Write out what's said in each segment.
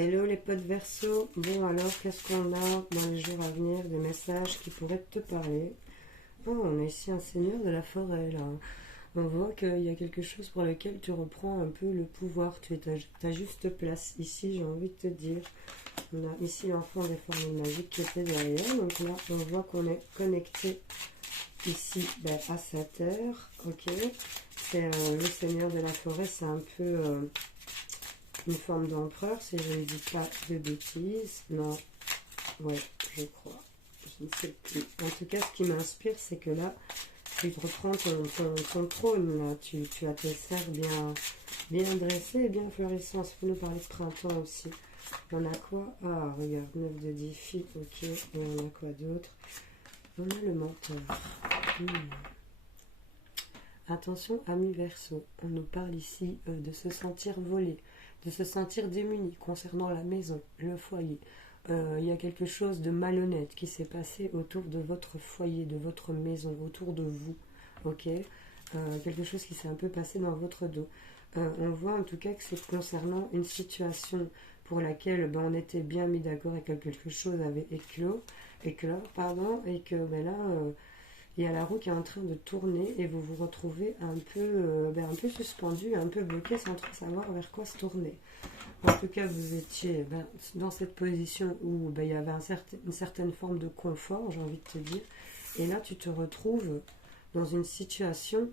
Hello les potes Verseau. Bon alors, qu'est-ce qu'on a dans les jours à venir? Des messages qui pourraient te parler. Oh, on a ici un seigneur de la forêt là. On voit qu'il y a quelque chose pour lequel tu reprends un peu le pouvoir. Tu es à ta juste place ici, j'ai envie de te dire. On a ici l'enfant des formules magiques qui était derrière. Donc là, on voit qu'on est connecté ici à sa terre. Ok. C'est le seigneur de la forêt, c'est un peu une forme d'empereur, si je ne dis pas de bêtises. Non, ouais, je crois. Je ne sais plus. En tout cas, ce qui m'inspire, c'est que là, tu te reprends ton trône, là. Tu as tes serres bien dressées et bien florissants. Ça peut nous parler de printemps aussi. On a quoi? Ah, regarde, 9 de 10 filles, ok. Et on a quoi d'autre? On a le menteur. Attention, amis Verseau, on nous parle ici de se sentir volé, de se sentir démuni concernant la maison, le foyer. Il y a quelque chose de malhonnête qui s'est passé autour de votre foyer, de votre maison, autour de vous. Ok, quelque chose qui s'est un peu passé dans votre dos. On voit en tout cas que c'est concernant une situation pour laquelle on était bien mis d'accord et que quelque chose avait éclore, et que là, il y a la roue qui est en train de tourner et vous vous retrouvez un peu suspendu, un peu bloqué sans trop savoir vers quoi se tourner. En tout cas, vous étiez dans cette position où il y avait une certaine forme de confort, j'ai envie de te dire. Et là, tu te retrouves dans une situation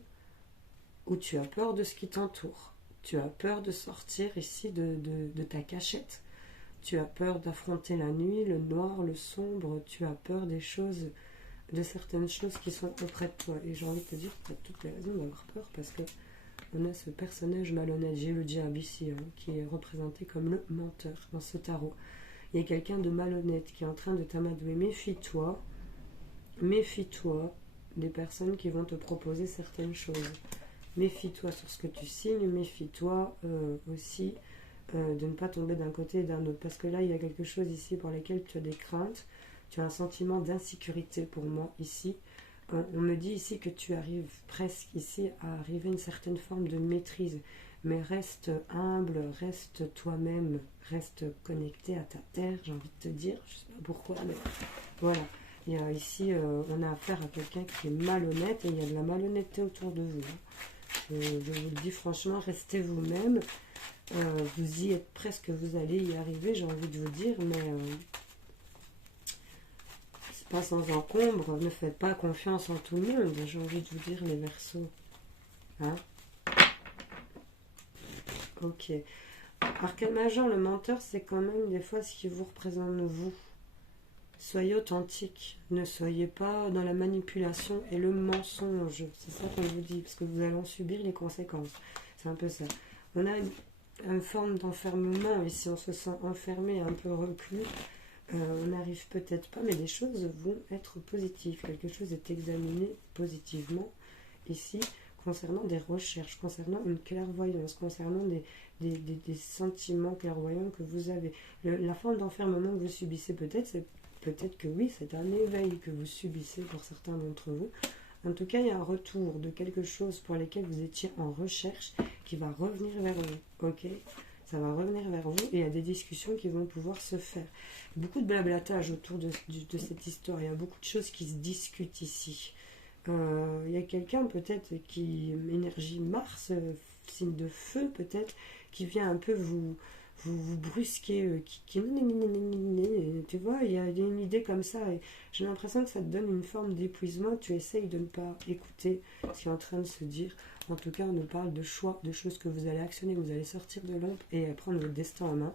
où tu as peur de ce qui t'entoure. Tu as peur de sortir ici de ta cachette. Tu as peur d'affronter la nuit, le noir, le sombre. Tu as peur de certaines choses qui sont auprès de toi. Et j'ai envie de te dire que tu as toutes les raisons d'avoir peur parce que on a ce personnage malhonnête, j'ai le diable ici, qui est représenté comme le menteur dans ce tarot. Il y a quelqu'un de malhonnête qui est en train de t'amadouer. Méfie-toi des personnes qui vont te proposer certaines choses. Méfie-toi sur ce que tu signes, méfie-toi aussi de ne pas tomber d'un côté et d'un autre. Parce que là, il y a quelque chose ici pour lequel tu as des craintes, tu as un sentiment d'insécurité pour moi ici. On me dit ici que tu arrives presque ici à arriver à une certaine forme de maîtrise. Mais reste humble, reste toi-même, reste connecté à ta terre, j'ai envie de te dire. Je ne sais pas pourquoi, mais voilà. Il y a ici, on a affaire à quelqu'un qui est malhonnête et il y a de la malhonnêteté autour de vous. Je vous le dis franchement, restez vous-même. Vous y êtes presque, vous allez y arriver, j'ai envie de vous dire, mais c'est pas sans encombre. Ne faites pas confiance en tout le monde, j'ai envie de vous dire, les Verseaux. Hein? Ok. Arcane Majeur, le menteur, c'est quand même des fois ce qui vous représente vous. Soyez authentique, ne soyez pas dans la manipulation et le mensonge. C'est ça qu'on vous dit, parce que vous allez en subir les conséquences. C'est un peu ça. On a une forme d'enfermement ici, on se sent enfermé, un peu reclus. On n'arrive peut-être pas, mais les choses vont être positives. Quelque chose est examiné positivement ici, concernant des recherches, concernant une clairvoyance, concernant des sentiments clairvoyants que vous avez. La forme d'enfermement que vous subissez peut-être que oui, c'est un éveil que vous subissez pour certains d'entre vous. En tout cas, il y a un retour de quelque chose pour lequel vous étiez en recherche qui va revenir vers vous. Ok ? Ça va revenir vers vous et il y a des discussions qui vont pouvoir se faire. Beaucoup de blablatage autour de cette histoire. Il y a beaucoup de choses qui se discutent ici. Il y a quelqu'un peut-être qui, énergie Mars, signe de feu peut-être, qui vient un peu vous brusquer, tu vois, il y a une idée comme ça, et j'ai l'impression que ça te donne une forme d'épuisement, tu essayes de ne pas écouter ce qui est en train de se dire. En tout cas, on nous parle de choix, de choses que vous allez actionner, vous allez sortir de l'ombre et prendre votre destin en main.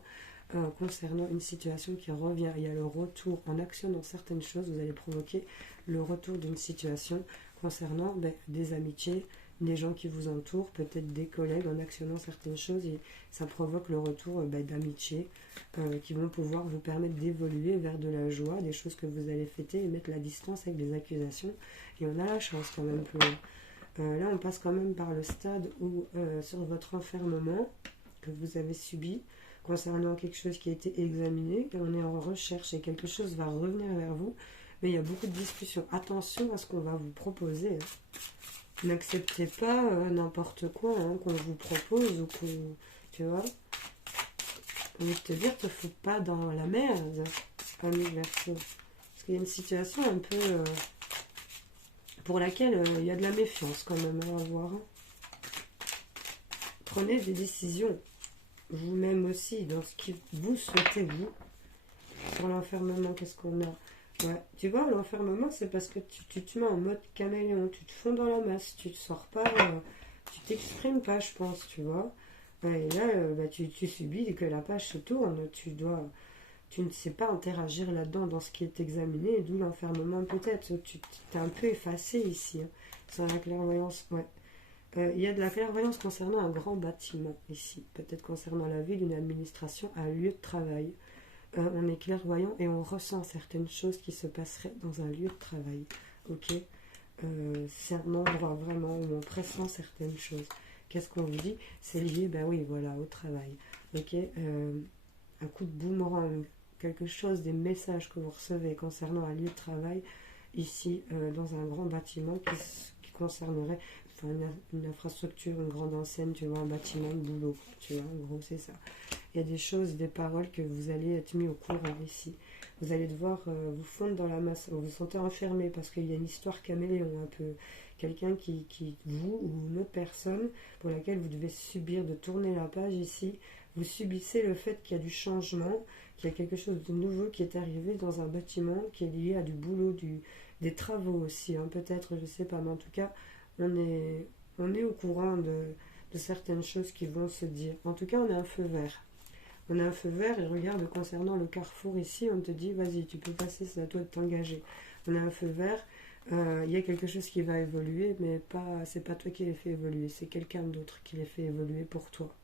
Concernant une situation qui revient, il y a le retour en actionnant certaines choses, vous allez provoquer le retour d'une situation concernant des amitiés, des gens qui vous entourent, peut-être des collègues, en actionnant certaines choses, et ça provoque le retour d'amitié qui vont pouvoir vous permettre d'évoluer vers de la joie, des choses que vous allez fêter et mettre la distance avec des accusations. Et on a la chance quand même plus loin. Là, on passe quand même par le stade où, sur votre enfermement que vous avez subi, concernant quelque chose qui a été examiné, et on est en recherche et quelque chose va revenir vers vous, mais il y a beaucoup de discussions. Attention à ce qu'on va vous proposer. N'acceptez pas n'importe quoi qu'on vous propose ou qu'on... Tu vois ? J'ai envie de te dire, te fous pas dans la merde, ami Verseau. Parce qu'il y a une situation un peu pour laquelle il y a de la méfiance quand même à avoir. Hein. Prenez des décisions, vous-même aussi, dans ce que vous souhaitez, vous. Sur l'enfermement, qu'est-ce qu'on a? Ouais, tu vois, l'enfermement, c'est parce que tu te mets en mode caméléon, tu te fonds dans la masse, tu te sors pas, tu t'exprimes pas, je pense, tu vois. Ouais, et là, bah, tu subis que la page se tourne, tu ne sais pas interagir là-dedans, dans ce qui est examiné, d'où l'enfermement peut-être. Tu t'es un peu effacé ici, hein. Sans la clairvoyance, ouais. Il y a de la clairvoyance concernant un grand bâtiment ici, peut-être concernant la ville, une administration, un lieu de travail. On est clairvoyant et on ressent certaines choses qui se passeraient dans un lieu de travail. Ok, c'est un endroit vraiment où on pressent certaines choses. Qu'est-ce qu'on vous dit? C'est lié, ben oui, voilà, au travail. Ok, un coup de boomerang, quelque chose, des messages que vous recevez concernant un lieu de travail, ici, dans un grand bâtiment qui concernerait enfin, une infrastructure, une grande enseigne, tu vois, un bâtiment de boulot, tu vois, en gros, c'est ça. Il y a des choses, des paroles que vous allez être mis au courant ici. Vous allez devoir vous fondre dans la masse. Vous vous sentez enfermé parce qu'il y a une histoire caméléon un peu. Quelqu'un vous ou une autre personne pour laquelle vous devez subir de tourner la page ici. Vous subissez le fait qu'il y a du changement, qu'il y a quelque chose de nouveau qui est arrivé dans un bâtiment qui est lié à du boulot, des travaux aussi, hein, peut-être, je ne sais pas, mais en tout cas, on est au courant de certaines choses qui vont se dire. En tout cas, on a un feu vert. On a un feu vert et regarde, concernant le carrefour ici, on te dit, vas-y, tu peux passer, c'est à toi de t'engager. On a un feu vert, il y a quelque chose qui va évoluer, mais c'est pas toi qui les fait évoluer, c'est quelqu'un d'autre qui les fait évoluer pour toi.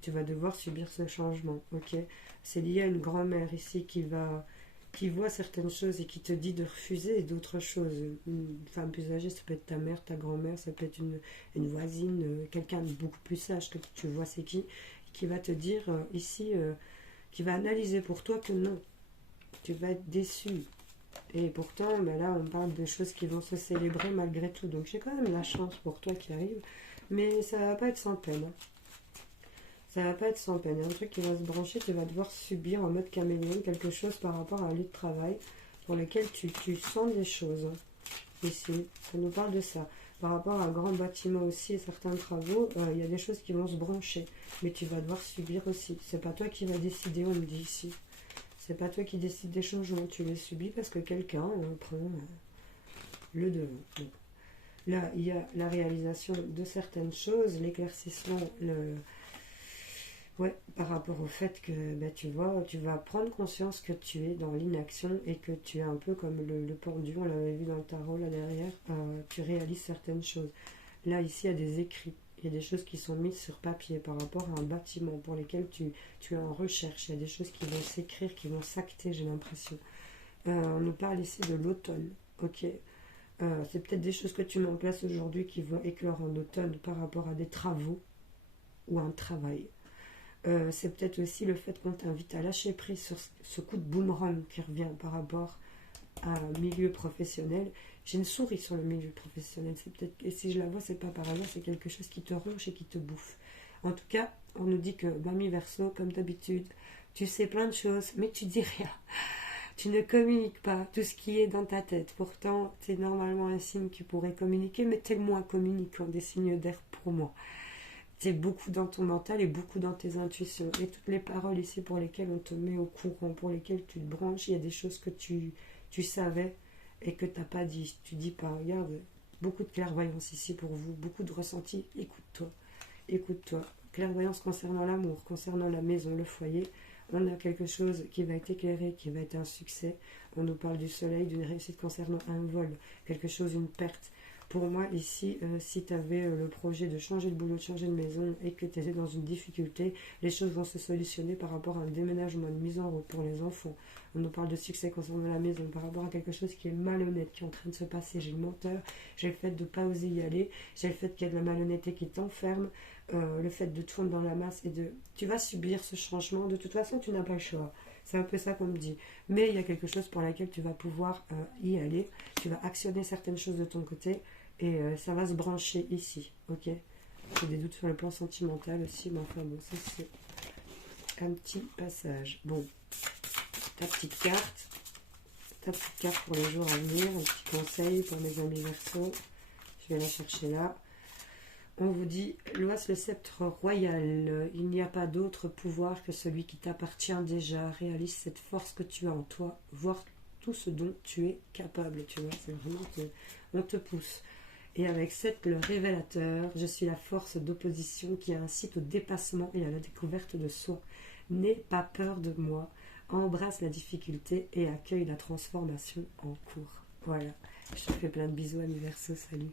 Tu vas devoir subir ce changement, ok? C'est lié à une grand-mère ici qui voit certaines choses et qui te dit de refuser d'autres choses. Une femme plus âgée, ça peut être ta mère, ta grand-mère, ça peut être une voisine, quelqu'un de beaucoup plus sage que tu vois c'est qui va te dire ici, qui va analyser pour toi que non, tu vas être déçu. Et pourtant, ben là, on parle de choses qui vont se célébrer malgré tout. Donc j'ai quand même la chance pour toi qui arrive, mais ça va pas être sans peine. Hein. Ça va pas être sans peine. Il y a un truc qui va se brancher, tu vas devoir subir en mode caméléon quelque chose par rapport à un lieu de travail pour lequel tu sens des choses. Ici, ça nous parle de ça. Par rapport à un grand bâtiment aussi et certains travaux, il y a des choses qui vont se brancher. Mais tu vas devoir subir aussi. C'est pas toi qui vas décider, on me dit ici. C'est pas toi qui décides des changements. Tu les subis parce que quelqu'un prend le devant. Bon. Là, il y a la réalisation de certaines choses, l'éclaircissement, ouais, par rapport au fait que tu vois, tu vas prendre conscience que tu es dans l'inaction et que tu es un peu comme le pendu, on l'avait vu dans le tarot là derrière, tu réalises certaines choses. Là, ici, il y a des écrits, il y a des choses qui sont mises sur papier par rapport à un bâtiment pour lesquels tu es en recherche. Il y a des choses qui vont s'écrire, qui vont s'acter, j'ai l'impression. On nous parle ici de l'automne, ok. C'est peut-être des choses que tu mets en place aujourd'hui qui vont éclore en automne par rapport à des travaux ou un travail. C'est peut-être aussi le fait qu'on t'invite à lâcher prise sur ce coup de boomerang qui revient par rapport à un milieu professionnel. J'ai une souris sur le milieu professionnel, c'est peut-être, et si je la vois, c'est pas par hasard, c'est quelque chose qui te ronge et qui te bouffe. En tout cas, on nous dit que Mamie Verseau, comme d'habitude, tu sais plein de choses, mais tu dis rien. Tu ne communiques pas tout ce qui est dans ta tête. Pourtant, c'est normalement un signe qui pourrait communiquer, mais t'es le moins communicant des signes d'air pour moi. C'est beaucoup dans ton mental et beaucoup dans tes intuitions. Et toutes les paroles ici pour lesquelles on te met au courant, pour lesquelles tu te branches, il y a des choses que tu savais et que tu n'as pas dit. Tu dis pas, regarde, beaucoup de clairvoyance ici pour vous, beaucoup de ressenti. Écoute-toi, écoute-toi. Clairvoyance concernant l'amour, concernant la maison, le foyer. On a quelque chose qui va être éclairé, qui va être un succès. On nous parle du soleil, d'une réussite concernant un vol, quelque chose, une perte. Pour moi, ici, si tu avais le projet de changer de boulot, de changer de maison et que tu étais dans une difficulté, les choses vont se solutionner par rapport à un déménagement, une mise en route pour les enfants. On nous parle de succès concernant la maison, par rapport à quelque chose qui est malhonnête, qui est en train de se passer. J'ai le menteur, j'ai le fait de ne pas oser y aller, j'ai le fait qu'il y a de la malhonnêteté qui t'enferme, le fait de te fondre dans la masse et de... Tu vas subir ce changement, de toute façon, tu n'as pas le choix. C'est un peu ça qu'on me dit. Mais il y a quelque chose pour laquelle tu vas pouvoir y aller. Tu vas actionner certaines choses de ton côté. Et ça va se brancher ici, ok. J'ai des doutes sur le plan sentimental aussi, mais enfin bon, ça c'est... un petit passage. Bon, ta petite carte pour les jours à venir, un petit conseil pour mes amis Verseau. Je vais la chercher là. On vous dit, l'Oise le sceptre royal, il n'y a pas d'autre pouvoir que celui qui t'appartient déjà. Réalise cette force que tu as en toi, voir tout ce dont tu es capable, tu vois, c'est vraiment que on te pousse. Et avec 7, le révélateur, je suis la force d'opposition qui incite au dépassement et à la découverte de soi. N'aie pas peur de moi, embrasse la difficulté et accueille la transformation en cours. Voilà, je te fais plein de bisous, amis Verseau, salut.